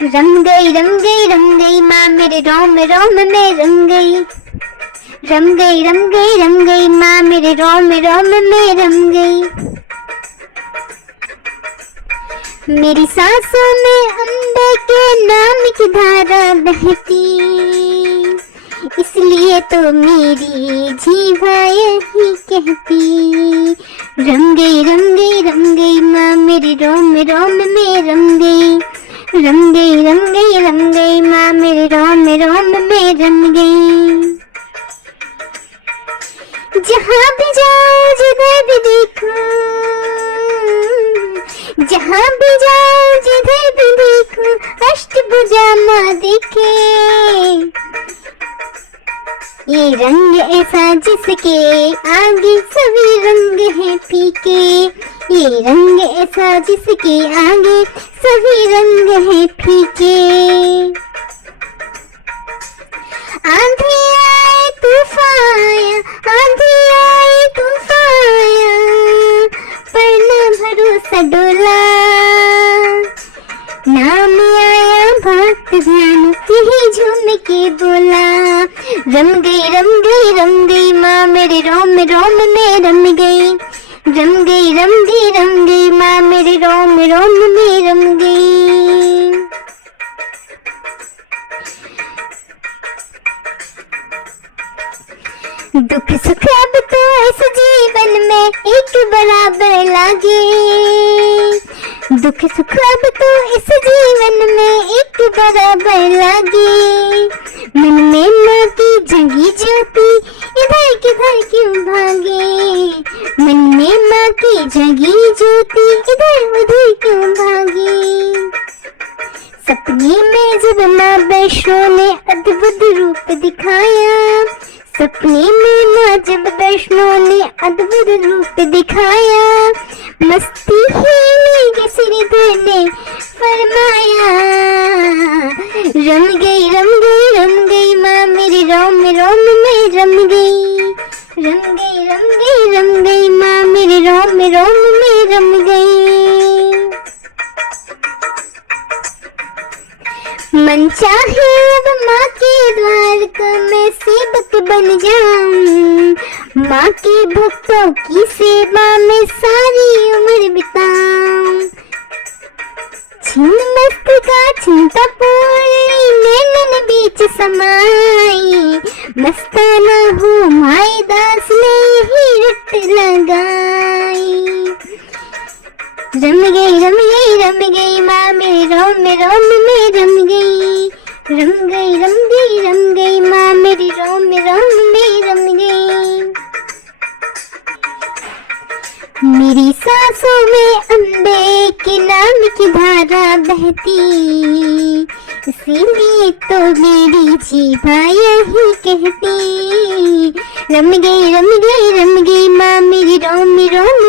रम गई माँ मेरे रोम रोम में रम गई। रम गई माँ मेरे रोम रोम में रम गई। मेरी सांसों में अम्बे के नाम की धारा बहती, इसलिए तो मेरी जीवा यही कहती। रम गई माँ मेरी रोम रोम में रम गई। रम गई माँ मेरे रोम रोम में रम गई। जहाँ भी जाओ जिधर भी देखो, जहाँ भी जाओ जिधर भी देखो, अष्टभुजा माँ दिखे। ये रंग ऐसा जिसके आगे सभी रंग हैं फीके। ये रंग ऐसा जिसके आगे सभी रंग हैं फीके। आंधी आए तूफान आया, आंधी आए तूफान आया, पर न भरोसा डोला। नाम आया भक्त ध्यान यही झूम के बोला। रम गई माँ मेरे रोम रोम में रम गई। रम गई माँ मेरे रोम रोम में रम गई। दुख सुख अब तो इस जीवन में एक बराबर लागे। दुख सुख अब तो इस जीवन में एक बराबर लागे। मन में माँ की जगी ज्योति इधर किधर क्यों भागे। मन में माँ की जगी ज्योति इधर उधर क्यों भागे। सपने में जब माँ वैष्णो ने अद्भुत रूप दिखाया। सपने में माँ जब वैष्णो ने अद्भुत रूप दिखाया। मस्ती ही में श्रीधर ने फरमाया। रम गई माँ मेरी रोम रोम में रम गई। रम गई माँ मेरी रोम रोम में रम गई। मन चाहे अब माँ के द्वार का मैं सेवक बन जाऊं। माँ के भक्तों की सेवा में सारी उम्र बिताऊं। छिन्न मस्तका चिंता पूरी नैनन बीच समाई। मस्ताना हो माई दास ने यही रट लगाई। रम गई माँ मेरी रोम रोम में रम गई। रम गई माँ मेरी रोम रोम में रम गई। मेरी सांसों में अम्बे के नाम की धारा बहती, इसीलिए तो मेरी जीवा यही कहती। रम गई माँ मेरी रोम रोम